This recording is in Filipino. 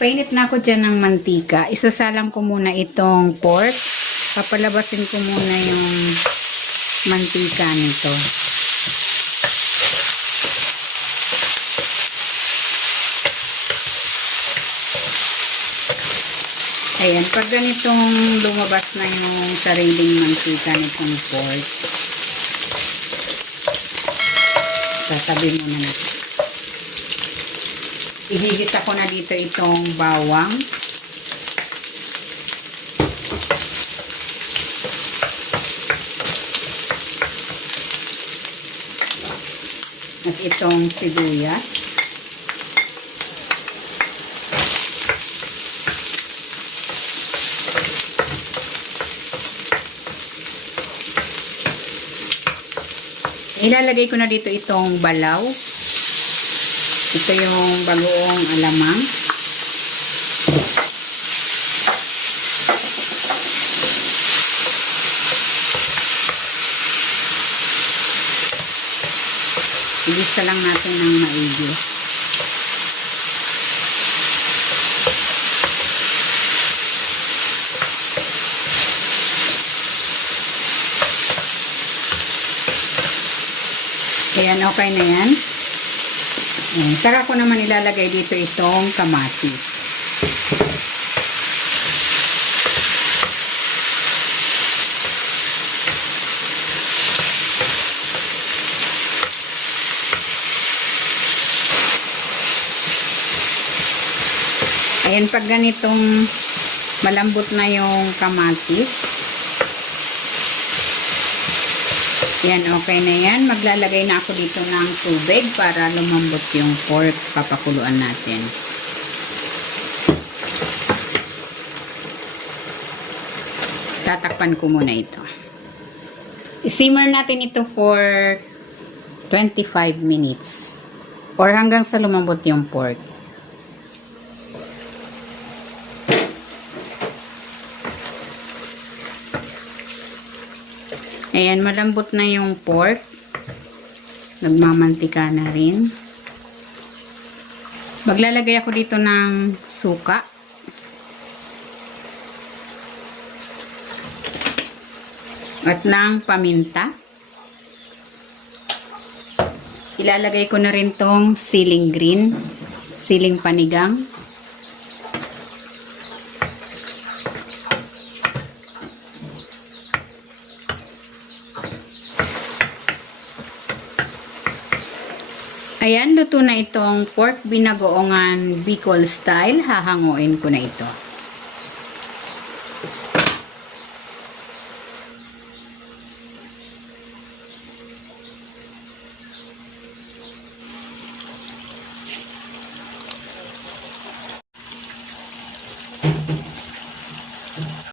Nagpainit na ako dyan ng mantika. Isasalang ko muna itong pork. Papalabasin ko muna yung mantika nito. Ayan, pag ganitong lumabas na yung sariling mantika nitong pork, tatabi muna natin. Ihigisa ko na dito itong bawang. At itong sibuyas. Ilalagay ko na dito itong balaw. Ito yung bagoong alamang. Igisa lang natin ng maigi. Ayan, okay na yan. Ayan, saka ko naman ilalagay dito itong kamatis. Ayan, pag ganitong malambot na yung kamatis, yan, okay na yan. Maglalagay na ako dito ng tubig para lumambot yung pork. Papakuluan natin. Tatakpan ko muna ito. I-simmer natin ito for 25 minutes. Or hanggang sa lumambot yung pork. Ayan, malambot na yung pork. Nagmamantika na rin. Maglalagay ako dito ng suka. At ng paminta. Ilalagay ko na rin tong siling green. Siling panigang. Ayan, luto na itong pork binagoongan Bicol style. Hahanguin ko na ito.